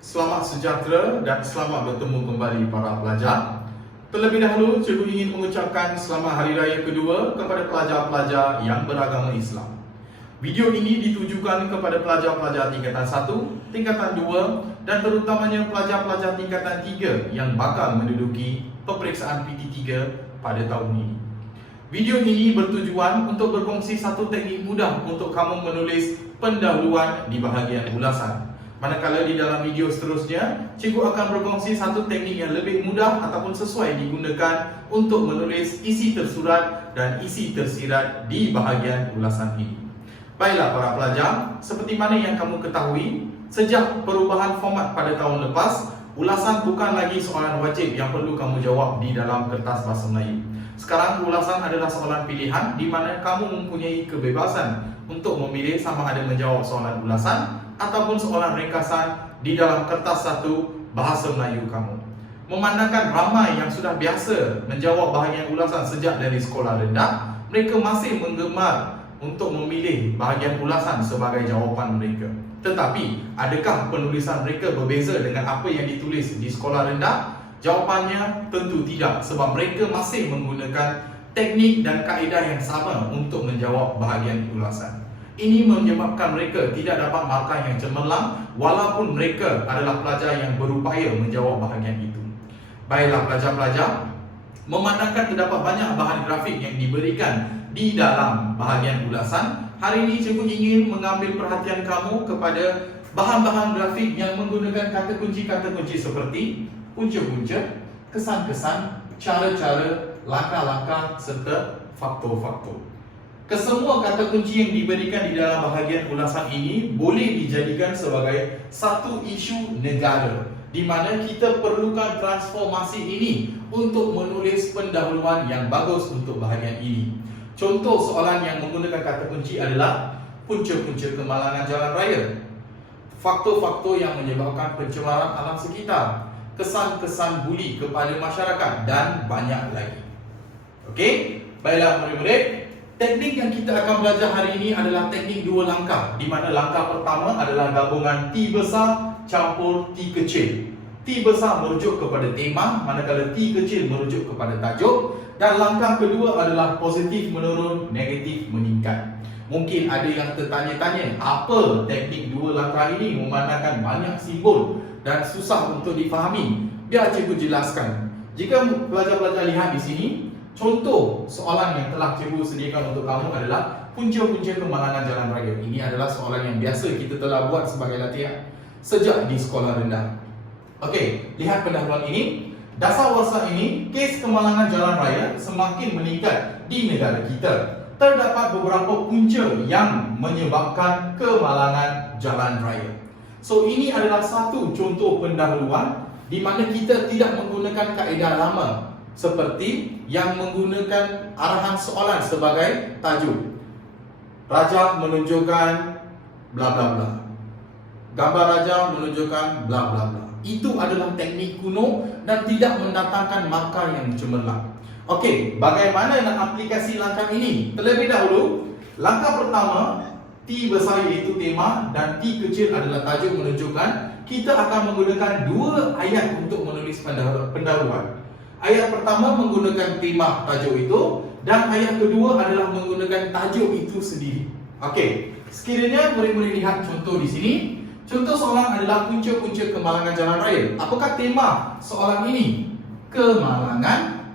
Selamat sejahtera dan selamat bertemu kembali para pelajar. Terlebih dahulu, cikgu ingin mengucapkan selamat Hari Raya kedua kepada pelajar-pelajar yang beragama Islam. Video ini ditujukan kepada pelajar-pelajar tingkatan 1, tingkatan 2 dan terutamanya pelajar-pelajar tingkatan 3 yang bakal menduduki peperiksaan PT3 pada tahun ini. Video ini bertujuan untuk berkongsi satu teknik mudah untuk kamu menulis pendahuluan di bahagian ulasan. Manakala di dalam video seterusnya, cikgu akan berkongsi satu teknik yang lebih mudah ataupun sesuai digunakan untuk menulis isi tersurat dan isi tersirat di bahagian ulasan ini. Baiklah para pelajar, seperti mana yang kamu ketahui, sejak perubahan format pada tahun lepas, ulasan bukan lagi soalan wajib yang perlu kamu jawab di dalam kertas bahasa Melayu. Sekarang ulasan adalah soalan pilihan di mana kamu mempunyai kebebasan untuk memilih sama ada menjawab soalan ulasan ataupun soalan ringkasan di dalam kertas satu bahasa Melayu kamu. Memandangkan ramai yang sudah biasa menjawab bahagian ulasan sejak dari sekolah rendah, mereka masih menggemar untuk memilih bahagian ulasan sebagai jawapan mereka. Tetapi, adakah penulisan mereka berbeza dengan apa yang ditulis di sekolah rendah? Jawapannya tentu tidak, sebab mereka masih menggunakan teknik dan kaedah yang sama untuk menjawab bahagian ulasan. Ini menyebabkan mereka tidak dapat markah yang cemerlang walaupun mereka adalah pelajar yang berupaya menjawab bahagian itu. Baiklah pelajar-pelajar, memandangkan terdapat banyak bahan grafik yang diberikan di dalam bahagian ulasan, hari ini cikgu ingin mengambil perhatian kamu kepada bahan-bahan grafik yang menggunakan kata kunci seperti punca-punca, kesan-kesan, cara-cara, langkah-langkah serta faktor-faktor. Kesemua kata kunci yang diberikan di dalam bahagian ulasan ini boleh dijadikan sebagai satu isu negara, di mana kita perlukan transformasi ini untuk menulis pendahuluan yang bagus untuk bahagian ini. Contoh soalan yang menggunakan kata kunci adalah punca-punca kemalangan jalan raya, faktor-faktor yang menyebabkan pencemaran alam sekitar, kesan-kesan buli kepada masyarakat dan banyak lagi. Okey, baiklah murid-murid. Teknik yang kita akan belajar hari ini adalah teknik dua langkah, di mana langkah pertama adalah gabungan T besar campur T kecil. T besar merujuk kepada tema, manakala T kecil merujuk kepada tajuk, dan langkah kedua adalah positif menurun, negatif meningkat. Mungkin ada yang tertanya-tanya, apa teknik dua langkah ini memandangkan banyak simbol dan susah untuk difahami? Biar cikgu jelaskan. Jika pelajar-pelajar lihat di sini, contoh soalan yang telah cikgu sediakan untuk kamu adalah punca-punca kemalangan jalan raya. Ini adalah soalan yang biasa kita telah buat sebagai latihan sejak di sekolah rendah. Okey, lihat pendahuluan ini. Dasawarsa ini, kes kemalangan jalan raya semakin meningkat di negara kita. Terdapat beberapa punca yang menyebabkan kemalangan jalan raya. So, ini adalah satu contoh pendahuluan di mana kita tidak menggunakan kaedah lama seperti yang menggunakan arahan soalan sebagai tajuk. Raja menunjukkan bla bla bla. Gambar raja menunjukkan bla bla bla. Itu adalah teknik kuno dan tidak mendatangkan markah yang cemerlang. Okey, bagaimana nak aplikasi langkah ini? Terlebih dahulu, langkah pertama, T besar iaitu tema dan T kecil adalah tajuk menunjukkan kita akan menggunakan dua ayat untuk menulis pendahuluan. Ayat pertama menggunakan tema tajuk itu dan ayat kedua adalah menggunakan tajuk itu sendiri. Okey, sekiranya murid-murid lihat contoh di sini. Contoh soalan adalah punca-punca kemalangan jalan raya. Apakah tema soalan ini? Kemalangan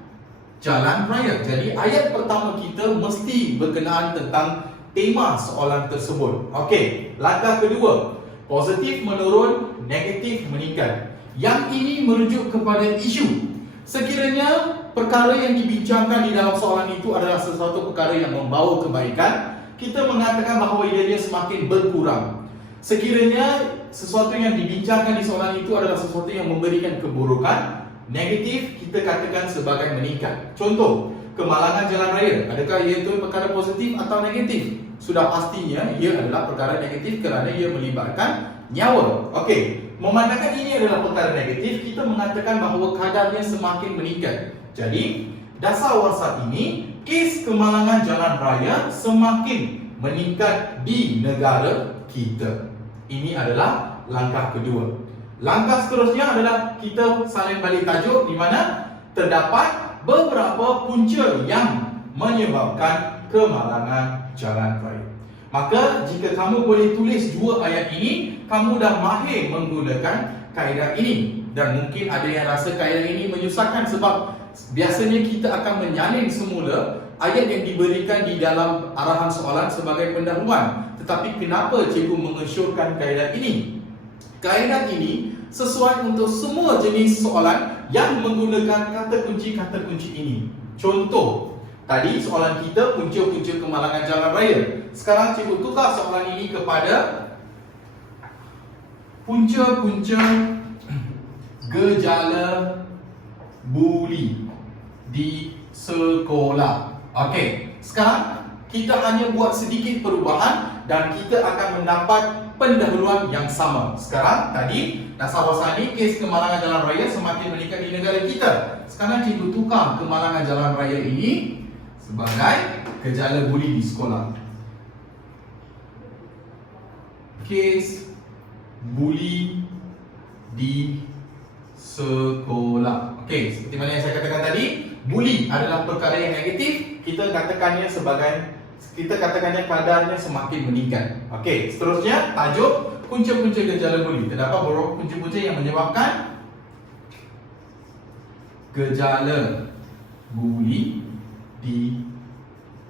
jalan raya. Jadi ayat pertama kita mesti berkenaan tentang tema soalan tersebut. Okey, langkah kedua, positif menurun, negatif meningkat. Yang ini merujuk kepada isu. Sekiranya perkara yang dibincangkan di dalam soalan itu adalah sesuatu perkara yang membawa kebaikan, kita mengatakan bahawa ia semakin berkurang. Sekiranya sesuatu yang dibincangkan di soalan itu adalah sesuatu yang memberikan keburukan, negatif kita katakan sebagai meningkat. Contoh, kemalangan jalan raya, adakah ia itu perkara positif atau negatif? Sudah pastinya ia adalah perkara negatif kerana ia melibatkan nyawa. Okey, memandangkan ini adalah perkara negatif, kita mengatakan bahawa kadarnya semakin meningkat. Jadi, dasawarsa ini, kes kemalangan jalan raya semakin meningkat di negara kita. Ini adalah langkah kedua. Langkah seterusnya adalah kita salin balik tajuk di mana terdapat beberapa punca yang menyebabkan kemalangan jalan raya. Maka jika kamu boleh tulis dua ayat ini, kamu dah mahir menggunakan kaedah ini. Dan mungkin ada yang rasa kaedah ini menyusahkan sebab biasanya kita akan menyalin semula ayat yang diberikan di dalam arahan soalan sebagai pendahuluan. Tetapi kenapa cikgu mengesyorkan kaedah ini? Kaedah ini sesuai untuk semua jenis soalan yang menggunakan kata kunci ini. Contoh, tadi soalan kita punca-punca kemalangan jalan raya. Sekarang cikgu tukar soalan ini kepada punca-punca gejala buli di sekolah. Okey, sekarang kita hanya buat sedikit perubahan dan kita akan mendapat pendahuluan yang sama. Sekarang tadi dasar wasani kes kemalangan jalan raya semakin meningkat di negara kita. Sekarang cikgu tukar kemalangan jalan raya ini sebagai gejala buli di sekolah. Kes buli di sekolah. Okey, seperti mana yang saya katakan tadi, buli adalah perkara yang negatif. Kita katakannya kadarnya semakin meningkat. Okey, seterusnya tajuk punca-punca gejala buli. Terdapat beberapa punca-punca yang menyebabkan gejala buli di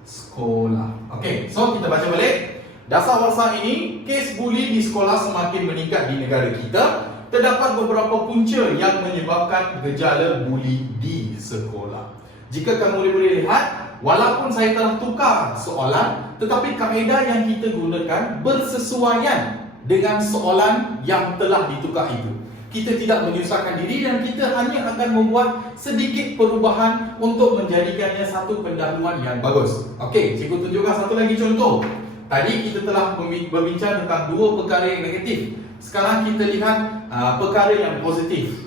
sekolah. Okey, so kita baca balik. Dasar warsa ini, kes buli di sekolah semakin meningkat di negara kita. Terdapat beberapa punca yang menyebabkan gejala buli di sekolah. Jika kamu boleh lihat, walaupun saya telah tukar soalan, tetapi kaedah yang kita gunakan bersesuaian dengan soalan yang telah ditukar itu. Kita tidak menyusahkan diri dan kita hanya akan membuat sedikit perubahan untuk menjadikannya satu pendahuluan yang bagus. Okey, cikgu tunjukkan satu lagi contoh. Tadi kita telah berbincang tentang dua perkara yang negatif. Sekarang kita lihat perkara yang positif.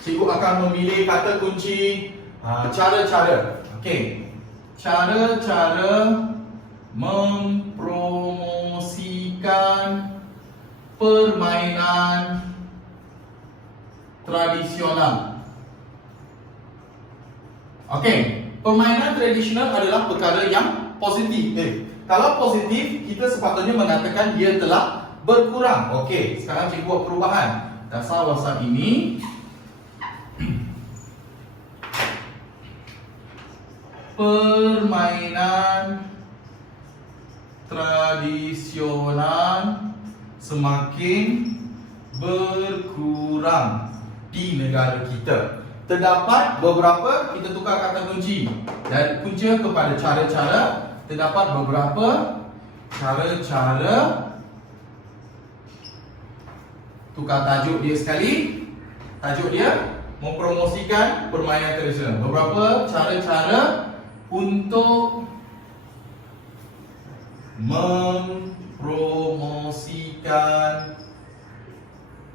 Cikgu akan memilih kata kunci cara-cara. Okey. Cara-cara mempromosikan permainan tradisional. Okey, permainan tradisional adalah perkara yang positif. Kalau positif, kita sepatutnya mengatakan dia telah berkurang. Okey, sekarang cikgu buat perubahan. Dasar wasan ini permainan tradisional semakin berkurang di negara kita. Terdapat beberapa, kita tukar kata kunci dan punca kepada cara-cara. Terdapat beberapa cara-cara. Tukar tajuk dia sekali. Tajuk dia mempromosikan permainan tradisional. Beberapa cara-cara untuk mempromosikan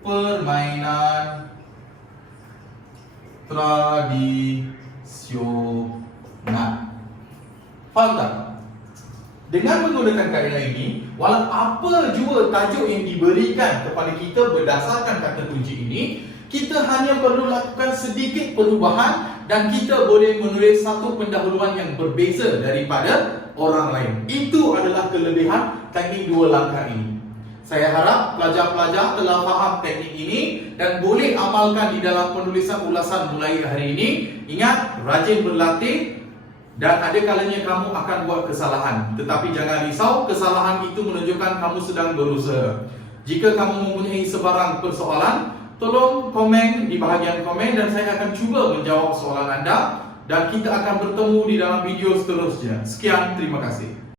permainan tradisional. Faham tak? Dengan menggunakan kaedah ini, walau apa jua tajuk yang diberikan kepada kita berdasarkan kata kunci ini, kita hanya perlu lakukan sedikit perubahan dan kita boleh menulis satu pendahuluan yang berbeza daripada orang lain. Itu adalah kelebihan teknik dua langkah ini. Saya harap pelajar-pelajar telah faham teknik ini dan boleh amalkan di dalam penulisan ulasan mulai hari ini. Ingat, rajin berlatih dan ada kalanya kamu akan buat kesalahan. Tetapi jangan risau, kesalahan itu menunjukkan kamu sedang berusaha. Jika kamu mempunyai sebarang persoalan, tolong komen di bahagian komen dan saya akan cuba menjawab soalan anda. Dan kita akan bertemu di dalam video seterusnya. Sekian, terima kasih.